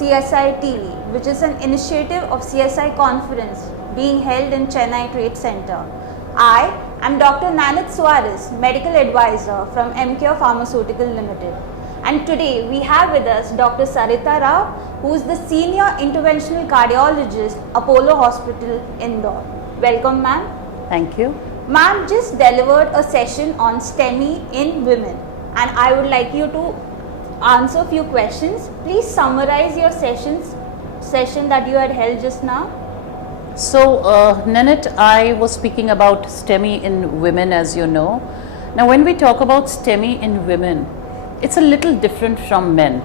CSI TV, which is an initiative of CSI conference being held in Chennai Trade Center. I am Dr. Nanit Suarez, Medical Advisor from EMCURE Pharmaceutical Limited. And today we have with us Dr. Sarita Rao, who is the Senior Interventional Cardiologist, Apollo Hospital, Indore. Welcome, ma'am. Thank you. Ma'am just delivered a session on STEMI in women, and I would like you to answer a few questions. Please summarize your session that you had held just now. So, Nanit, I was speaking about STEMI in women, as you know. Now, when we talk about STEMI in women, it's a little different from men.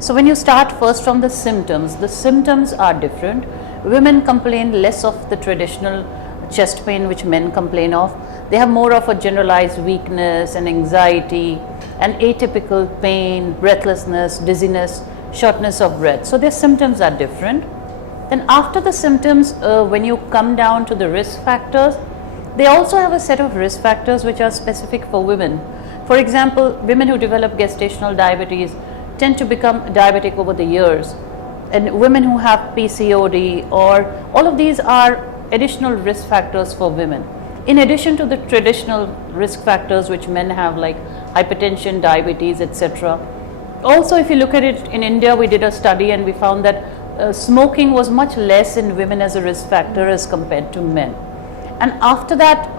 So, when you start first from the symptoms are different. Women complain less of the traditional chest pain which men complain of. They have more of a generalized weakness and anxiety and atypical pain, breathlessness, dizziness, shortness of breath. So their symptoms are different. Then after the symptoms, when you come down to the risk factors, they also have a set of risk factors which are specific for women. For example, women who develop gestational diabetes tend to become diabetic over the years, and women who have PCOD, or all of these are additional risk factors for women, in addition to the traditional risk factors which men have, like hypertension, diabetes, etc. Also, if you look at it, in India we did a study and we found that smoking was much less in women as a risk factor as compared to men. And after that,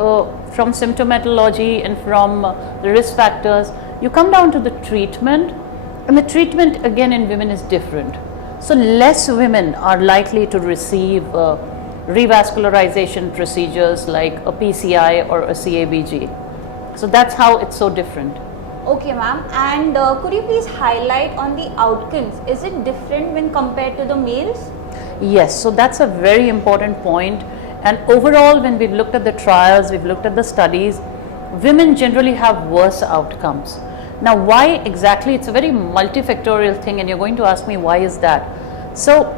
from symptomatology and from the risk factors, you come down to the treatment, and the treatment again in women is different. So less women are likely to receive revascularization procedures like a PCI or a CABG. So that's how it's so different. Okay, ma'am. And could you please highlight on the outcomes? Is it different when compared to the males? Yes, so that's a very important point. And overall, when we've looked at the trials, we've looked at the studies, women generally have worse outcomes. Now, why exactly? It's a very multifactorial thing, and you're going to ask me why is that? So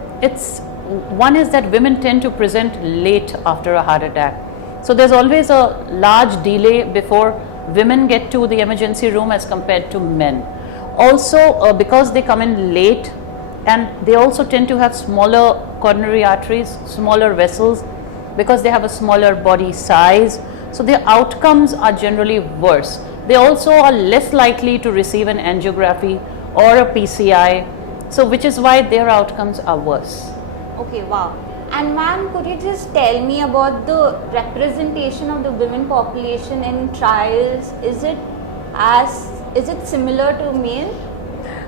one is that women tend to present late after a heart attack. So there's always a large delay before women get to the emergency room as compared to men. Also, because they come in late, and they also tend to have smaller coronary arteries, smaller vessels, because they have a smaller body size. So their outcomes are generally worse. They also are less likely to receive an angiography or a PCI, so which is why their outcomes are worse. Okay, wow. And ma'am, could you just tell me about the representation of the women population in trials? Is it similar to male?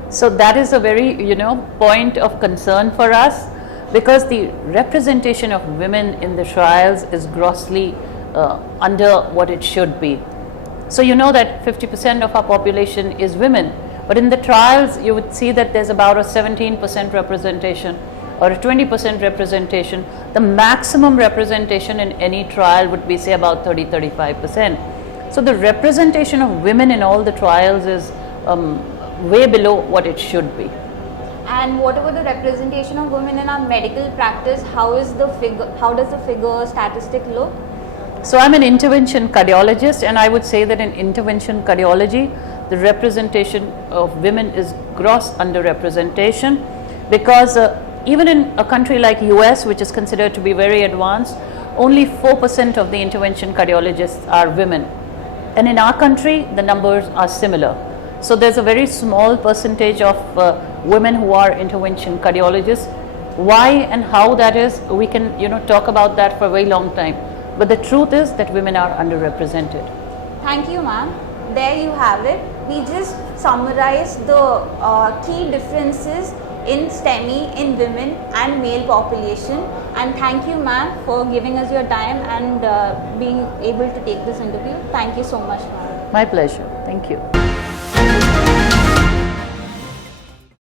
So that is a very, point of concern for us, because the representation of women in the trials is grossly under what it should be. So you know that 50% of our population is women, but in the trials you would see that there's about a 17% representation or a 20% representation. The maximum representation in any trial would be, say, about 30-35%. So the representation of women in all the trials is way below what it should be. And what about the representation of women in our medical practice? How does the figure statistic look? So I'm an intervention cardiologist, and I would say that in intervention cardiology, the representation of women is gross underrepresentation, because even in a country like US, which is considered to be very advanced, only 4% of the intervention cardiologists are women. And in our country, the numbers are similar. So there's a very small percentage of women who are intervention cardiologists. Why and how that is, we can talk about that for a very long time. But the truth is that women are underrepresented. Thank you, ma'am. There you have it. We just summarized the key differences in STEMI in women and male population. And thank you, ma'am, for giving us your time and being able to take this interview. Thank you so much, ma'am. My pleasure. Thank you.